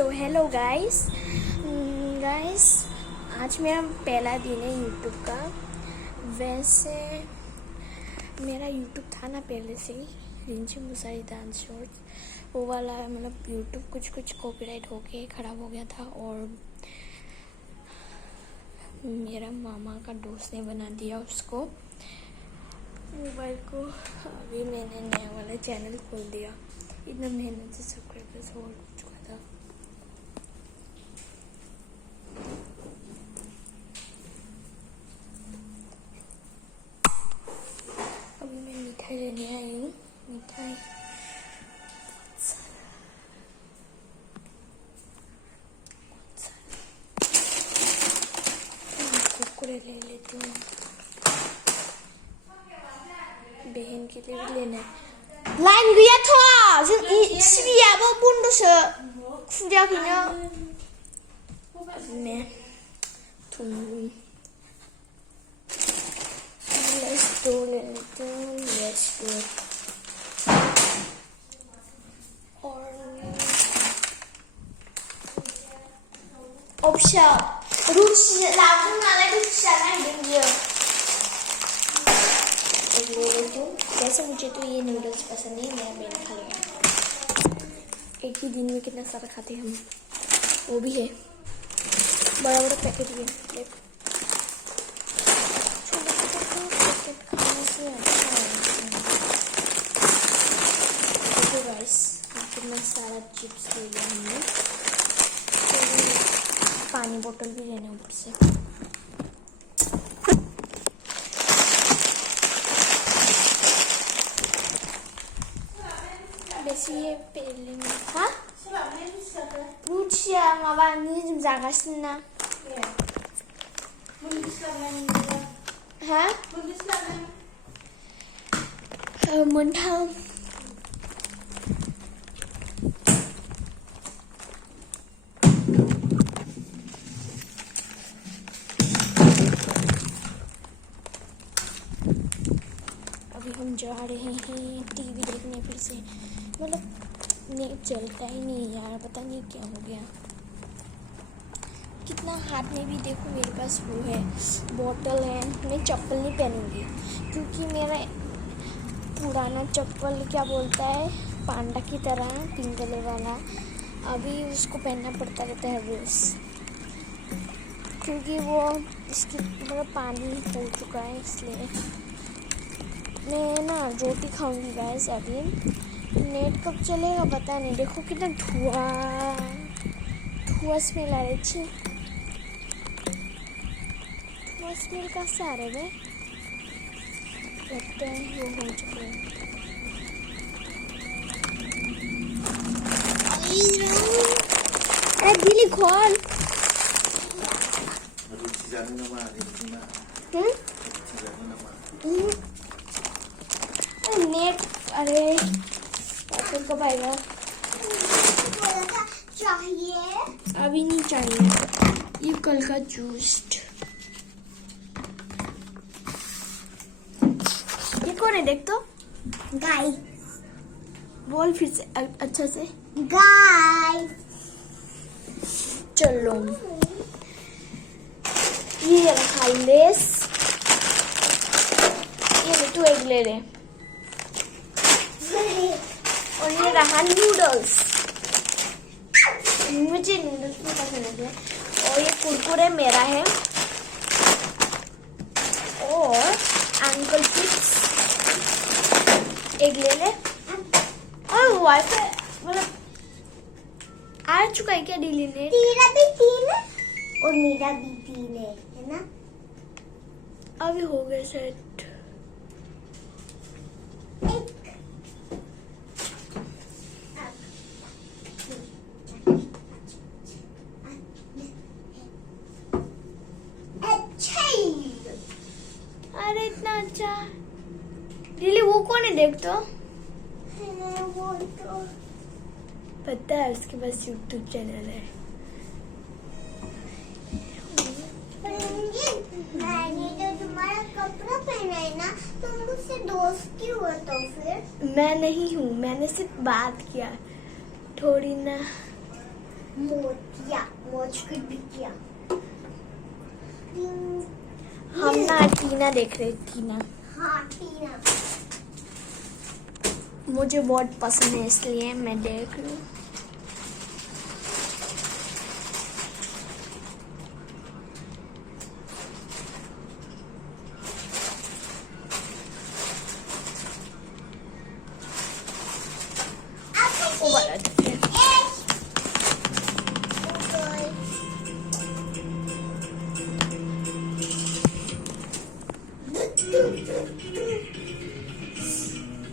So hello guys आज मेरा पहला दिन है यूट्यूब का। वैसे मेरा यूट्यूब था ना पहले से ही, रिंची मुसारी डांस शॉर्ट्स, वो वाला मतलब यूट्यूब कुछ कॉपीराइट होके ख़राब हो गया था और मेरा मामा का दोस्त ने बना दिया उसको मोबाइल को। अभी मैंने नया वाला चैनल खोल दिया, इतना मेहनत से सब्सक्राइबर्स हो चुका था। अभी मैं मिठाई लेने आई हूँ। मिठाई कुरकुरे ले लेती हूँ, बहन के लिए भी लेना है। 라임 그야 터! 지금 12야 뭐 본도서 구려 그냥 네 tum let's do or option रूची लागू नाला रूची ना देंगे। ले लेती हूँ। वैसे मुझे तो ये नूडल्स पसंद नहीं, मेरा बहन खा लेगा। एक ही दिन में कितना सारा खाते हैं हम, वो भी है बड़ा बड़ा पैकेट भी है। छोटे पैकेट खाने से अच्छा है। देखो गाइस कितना सारा चिप्स ले लिया हमने, तो पानी बोतल भी लेना ऊपर से। ये पहले में हाँ 루치야 봐봐 니 좀 작았었나 हाँ muốn không अभी हम जा रहे हैं टीवी देखने फिर से। मतलब नेट चलता ही नहीं यार, पता नहीं क्या हो गया। कितना हाथ में भी देखो मेरे पास वो है बॉटल है। मैं चप्पल नहीं पहनूंगी क्योंकि मेरा पुराना चप्पल क्या बोलता है पांडा की तरह पिंक कलर वाला, अभी उसको पहनना पड़ता रहता है रोज, क्योंकि वो इसकी मतलब पानी हो चुका है। इसलिए मैं ना रोटी खाऊंगी गाइस। अभी नेट कब चलेगा पता नहीं। देखो कितना धुआं स्मेल आ रही थी। धुआं स्मेल कैसे आ रहे हैं? लगता है वो हो चुके हैं। अरे दिली खोल नेट। अरे पैकेट कब आएगा? चाहिए अभी नहीं चाहिए, ये कल का जूस। ये कौन है देख तो? गाय बोल फिर से अच्छा से, गाय। चलो ये रखा लेस, ये तू एक ले ले और ये रहा नूडल्स। मुझे नूडल्स में पसंद है। और ये कुरकुरे मेरा है और अंकल चिप्स एक ले ले। और वाईफाई मतलब आ चुका है क्या डेली नेट? तेरा भी 3 है और मेरा भी 3 है ना? अभी हो गया सेट। अरे इतना अच्छा लिली, वो कौन है देख तो? वो तो पता है उसके पास यूट्यूब चैनल है। मैंने जो तुम्हारा कपड़ा पहना है ना, तुम मुझसे दोस्त क्यों हो? तो फिर मैं नहीं हूँ, मैंने सिर्फ बात किया थोड़ी ना। स्क्विड भी किया। हम ना टीना देख रहे, टीना। हाँ टीना मुझे बहुत पसंद है इसलिए मैं देख रही हूँ।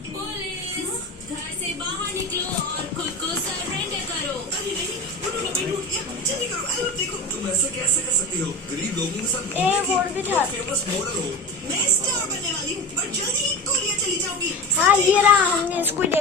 पुलिस, घर से बाहर निकलो और खुद को सरेंडर करो। अरे नहीं, उन्होंने बेटू, जल्दी करो। अरे देखो, तुम ऐसे कैसे कर सकती हो? गरीब लोगों के साथ और भी था। फेमस मॉडल हो। मैं स्टार बनने वाली हूँ और जल्दी ही कोरिया चली जाऊंगी। हाँ ये रहा, हमने इसको देखा।